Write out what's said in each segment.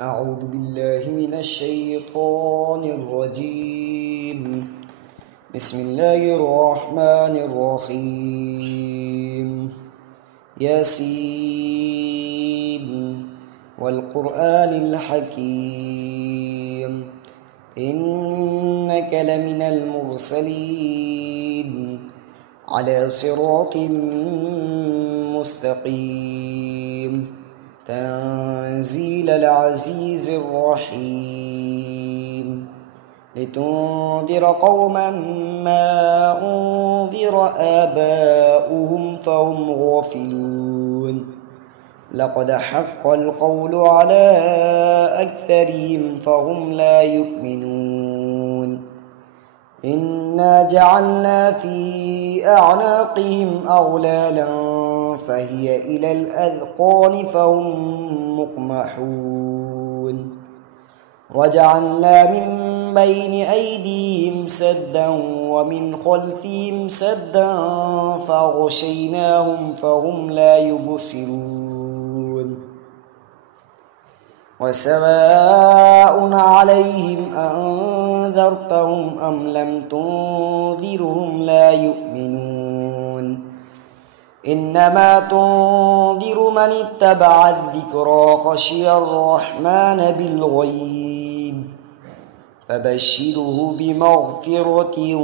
أعوذ بالله من الشيطان الرجيم. بسم الله الرحمن الرحيم. ياسين والقرآن الحكيم إنك لمن المرسلين على صراط مستقيم تنزيل العزيز الرحيم لتنذر قوما ما أنذر آباؤهم فهم غافلون لقد حق القول على أكثرهم فهم لا يؤمنون إنا جعلنا في أعناقهم أغلالا فهي إلى الأذقان فهم مقمحون وجعلنا من بين أيديهم سدا ومن خلفهم سدا فأغشيناهم فهم لا يبصرون وسواء عليهم أنذرتهم أم لم تنذرهم لا يؤمنون إنما تنذر من اتبع الذكرى خشي الرحمن بالغيب فبشره بمغفرة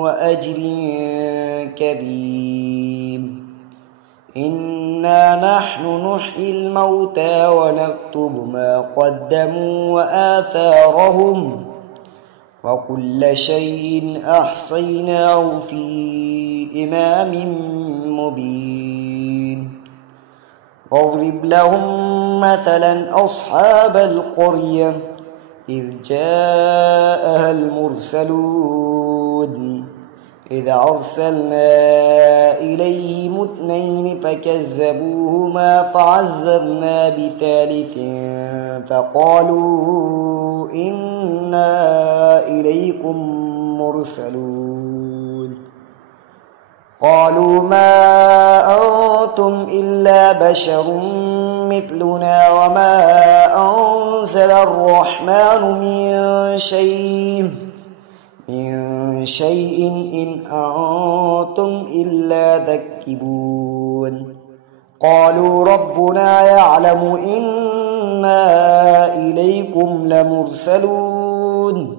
وأجر كريم إنا نحن نحيي الموتى ونكتب ما قدموا وآثارهم وكل شيء أحصيناه في إمام مبين واضرب لهم مثلا أصحاب القرية إذ جاءها المرسلون إذ أرسلنا إليهم 2 فكذبوهما فعززنا بثالث فقالوا إنا إليكم مرسلون قالوا ما أنتم إلا بشر مثلنا وما أنزل الرحمن من شيء إن أنتم إلا تكذبون قالوا ربنا يعلم إنا إليكم لمرسلون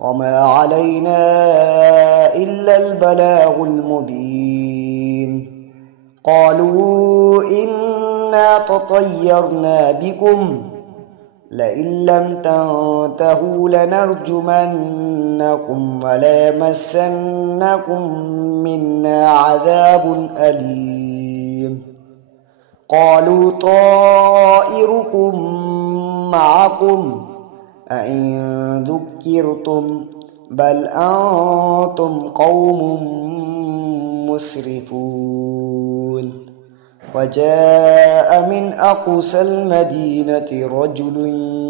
وما علينا إلا البلاغ المبين قالوا إنا تطيرنا بكم لئن لم تنتهوا لنرجمنكم وليمسنكم منا عذاب أليم قالوا طائركم معكم أئن ذكرتم بل أنتم قوم مسرفون وجاء من أقصى المدينة رجل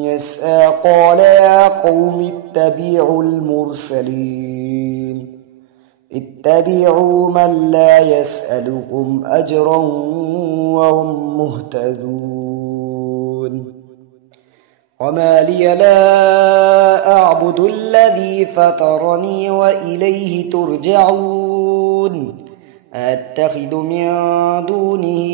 يسعى قال يا قوم اتبعوا المرسلين اتبعوا من لا يسألكم أجرا وهم مهتدون وما لي لا أعبد الذي فطرني وإليه ترجعون أتخذ من دونه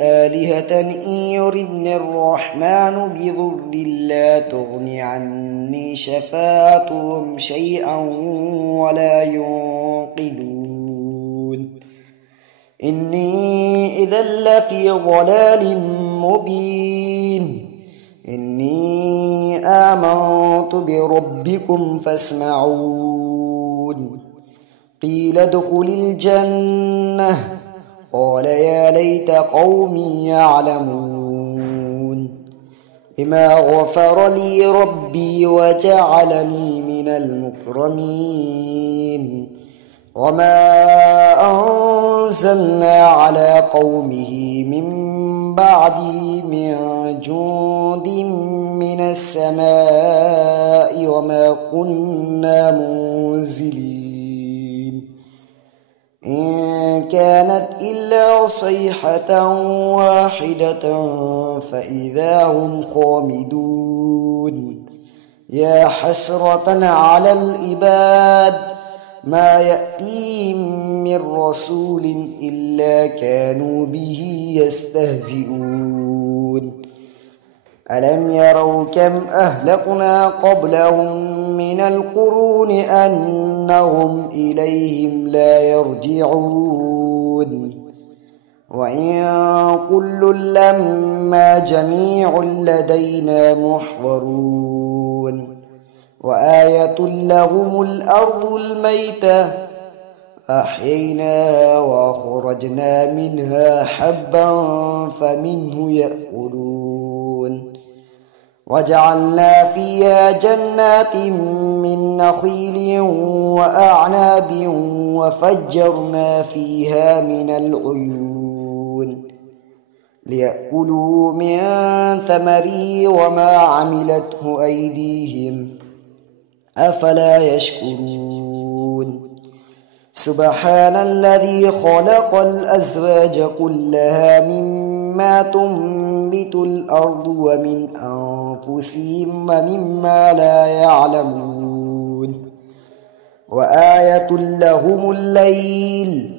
آلهة إن يردني الرحمن بضر لا تغن عني شفاعتهم شيئا ولا ينقذون إني إذا لفي ضلال مبين إني آمنت بربكم فاسمعون قيل ادخل الجنة قال يا ليت قومي يعلمون بما غفر لي ربي وجعلني من المكرمين وما أنزلنا على قومه من بعدي من جند من السماء وما كنا منزلين إن كانت إلا صيحة واحدة فإذا هم خامدون يا حسرة على العباد ما يأتيهم من رسول إلا كانوا به يستهزئون ألم يروا كم أهلكنا قبلهم من القرون أنهم إليهم لا يرجعون وإن كل لما جميع لدينا محضرون وآية لهم الأرض الميتة أحييناها وأخرجنا منها حبا فمنه يأكلون وجعلنا فيها جنات من نخيل وأعناب وفجرنا فيها من العيون ليأكلوا من ثمره وما عملته أيديهم أفلا يشكرون سبحان الذي خلق الأزواج كلها مما تنبت الأرض ومن أنفسهم ومما لا يعلمون وآية لهم الليل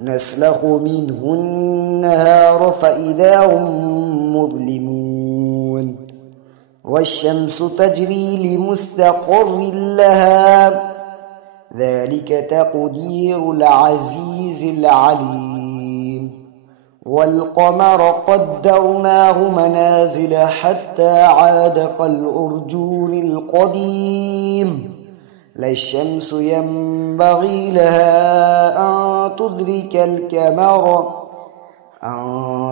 نسلخ منه النهار فإذا هم مظلمون والشمس تجري لمستقر لها ذلك تقدير العزيز العليم والقمر قدرناه منازل حتى عاد كالعرجون القديم لا الشمس ينبغي لها أن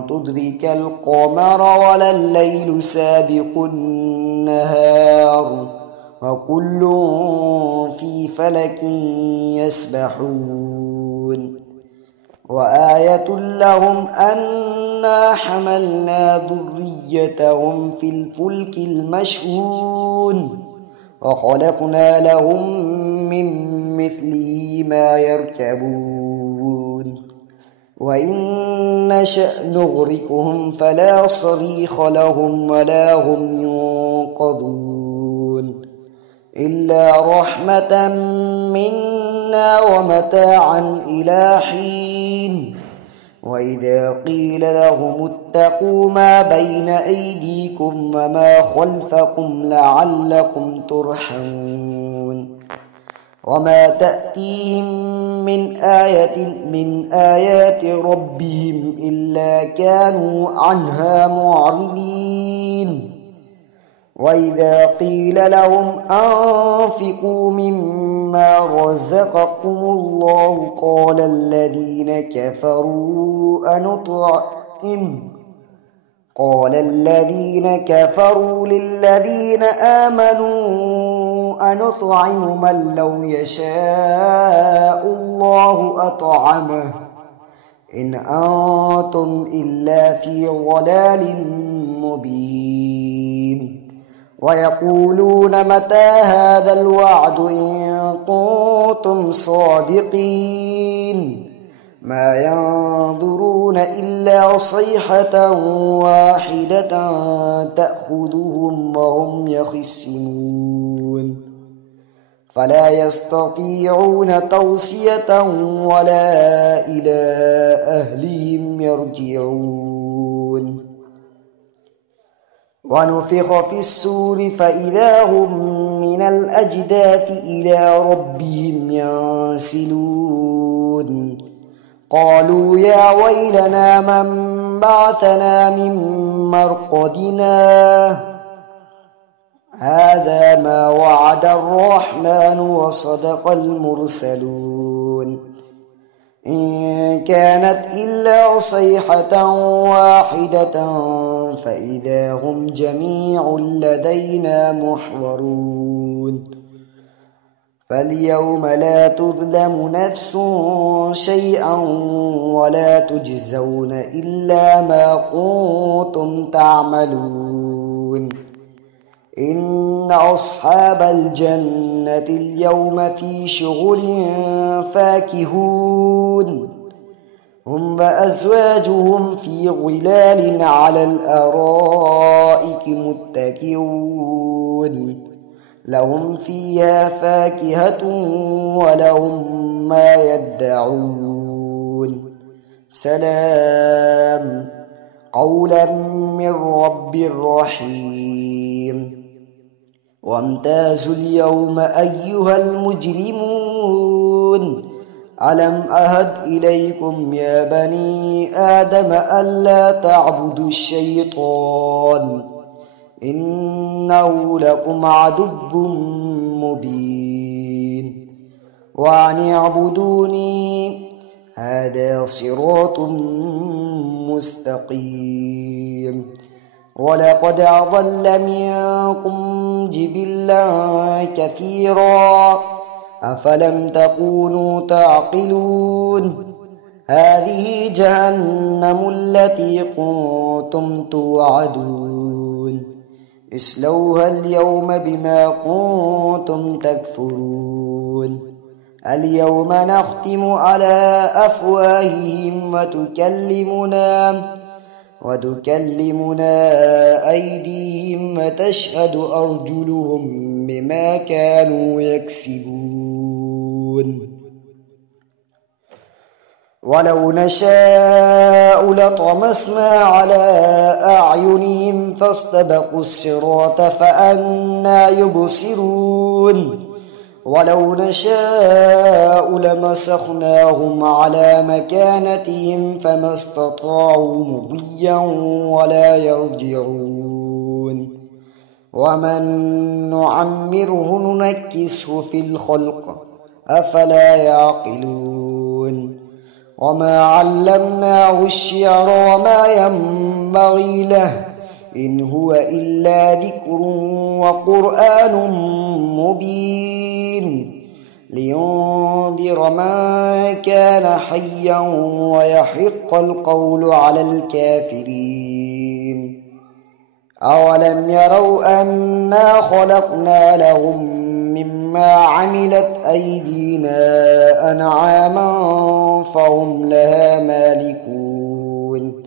تدرك القمر ولا الليل سابق النهار وكل في فلك يسبحون وآية لهم أنا حملنا ذريتهم في الفلك المشحون وخلقنا لهم من مثله ما يركبون وإن نشأ نغرقهم فلا صريخ لهم ولا هم ينقذون إلا رحمة منا ومتاعا إلى حين وإذا قيل لهم اتقوا ما بين أيديكم وما خلفكم لعلكم ترحمون وما تأتيهم من آية من آيات ربهم إلا كانوا عنها معرضين وإذا قيل لهم أنفقوا مما رزقكم الله قال الذين كفروا للذين آمنوا أنطعم من لو يشاء الله أطعمه إن أنتم إلا في ضلال مبين ويقولون متى هذا الوعد إن كنتم صادقين ما ينظرون إلا صيحة واحدة تأخذهم وهم يخصمون فلا يستطيعون توصية ولا إلى أهلهم يرجعون ونفخ في السور فإذا هم من الأجداث إلى ربهم ينسلون قالوا يا ويلنا من بعثنا من مرقدنا هذا ما وعد الرحمن وصدق المرسلون إن كانت إلا صيحة واحدة فإذا هم جميع لدينا محضرون فاليوم لا تظلم نفس شيئا ولا تجزون إلا ما كنتم تعملون إن أصحاب الجنة اليوم في شغل فاكهون هم وأزواجهم في ظلال على الأرائك متكئون لهم فيها فاكهة ولهم ما يدعون سلام قولا من رب رحيم وامتازوا اليوم أيها المجرمون ألم أهد إليكم يا بني آدم ألا تعبدوا الشيطان إنه لكم عدو مبين وأن اعبدوني هذا صراط مستقيم ولقد أضل منكم جبلا كثيرا أفلم تكونوا تعقلون هذه جهنم التي كنتم توعدون اصلوها اليوم بما كنتم تكفرون اليوم نختم على أفواههم وتكلمنا أيديهم وتشهد أرجلهم بما كانوا يكسبون ولو نشاء لطمسنا على أعينهم فاستبقوا الصراط فأنى يبصرون ولو نشاء لمسخناهم على مكانتهم فما استطاعوا مضيا ولا يرجعون ومن نعمره ننكسه في الخلق أفلا يعقلون وما علمناه الشعر وما ينبغي له إن هو إلا ذكر وقرآن مبين لينذر من كان حيا ويحق القول على الكافرين أولم يروا أنا خلقنا لهم مما عملت أيدينا أنعاما فهم لها مالكون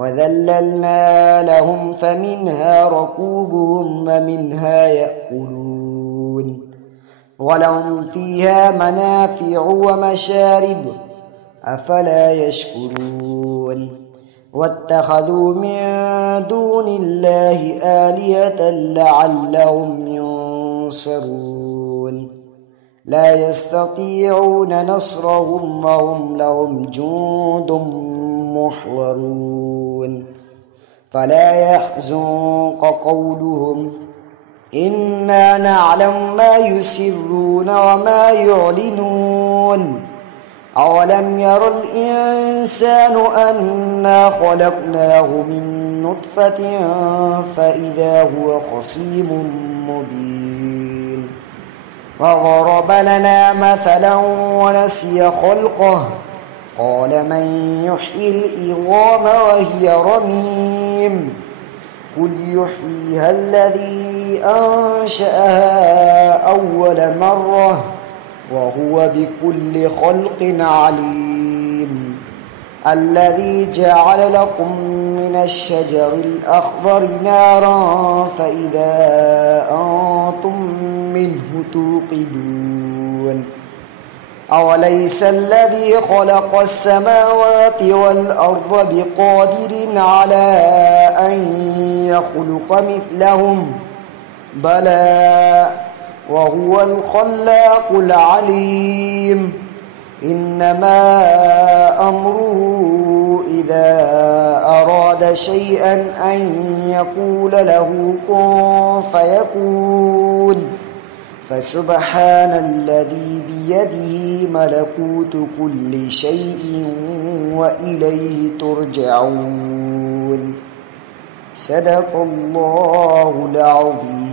وذللنا لهم فمنها ركوبهم ومنها يأكلون ولهم فيها منافع ومشارب أفلا يشكرون واتخذوا من دون الله آلهة لعلهم ينصرون لا يستطيعون نصرهم وهم لهم جند محضرون فلا يحزنك قولهم إنا نعلم ما يسرون وما يعلنون أولم ير الإنسان أنا خلقناه من نطفة فإذا هو خصيم مبين وضرب لنا مثلا ونسي خلقه قال من يحيي العظام وهي رميم قل يحييها الذي أنشأها أول مرة وهو بكل خلق عليم الذي جعل لكم من الشجر الأخضر نارا فإذا أنتم منه توقدون أوليس الذي خلق السماوات والأرض بقادر على أن يخلق مثلهم بلى وهو الخلاق العليم إنما أمره إذا أراد شيئا أن يقول له كن فيكون فسبحان الذي بيده ملكوت كل شيء وإليه ترجعون صدق الله العظيم.